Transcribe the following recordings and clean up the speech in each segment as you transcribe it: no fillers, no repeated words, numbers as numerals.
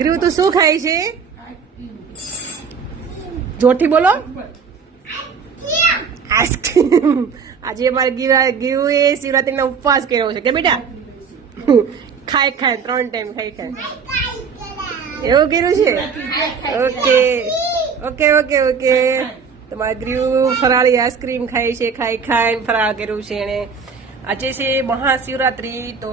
Grieve તું શું ખાય છે? જોરથી બોલો. આઈસ્ક્રીમ. આજે અમારે ગીરુએ શિવરાત્રીનો ઉપવાસ કર્યો છે કે બેટા? ખાય 3 ટાઈમ ખાય. એવું કર્યું છે? ઓકે. તમારા ગ્રીવ ફરાળી આઈસ્ક્રીમ ખાય છે, ખાઈને ફરાળ કર્યું છે એને. આજે છે મહાશિવરાત્રી, તો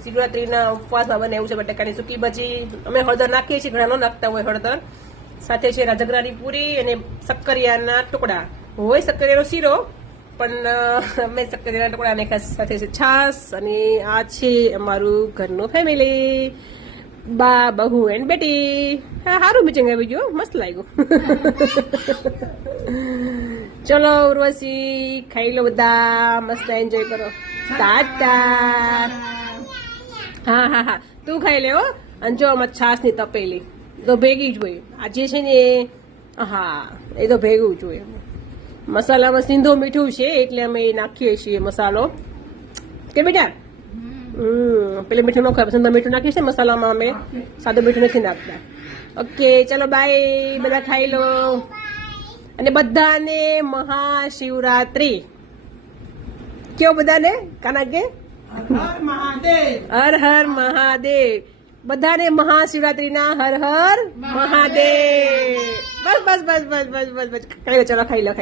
શિવરાત્રીના ઉપવાસમાં બને એવું છે બટાકાની સૂકી ભાજી. અમે હળદર નાખીએ છીએ, ઘણા ન નાખતા હોય હળદર. સાથે છે રાજગરાની પૂરી અને શક્કરિયાના ટુકડા હોય, શક્કરિયાનો શીરો, પણ અમે શક્કરિયાના ટુકડા નાખ્યા. સાથે છે છાશ, અને આ છે અમારું ઘરનું ફેમિલી, બા, બહુ એન્ડ બેટી. હા, સારું મીટિંગ આવી ગયું, મસ્ત લાગ્યું. ચલો ઉર્વશી, ખાઈ લો બધા, મસ્ત એન્જોય કરો. ટાટા. હા, તું ખાઈ લે હો. અને જો આમાં છાશ ની તપેલી તો ભેગી જ હોય. આજે છે ને, હા, એ તો ભેગું જ હોય. મસાલામાં સિંધો મીઠું છે એટલે અમે નાખીએ છીએ મસાલો, કે બેટા? પેલું મીઠું ન ખાય, સિંધો મીઠું નાખીએ છીએ મસાલામાં, અમે સાદું મીઠું નથી નાખતા. ઓકે, ચલો બાય, બધા ખાઈ લો. અને બધાને મહાશિવરાત્રી કયો? બધાને કાના કે હર હર મહાદેવ. બધાને મહાશિવરાત્રીના હર હર મહાદેવ. બસ. ચલો ખાઈ લો.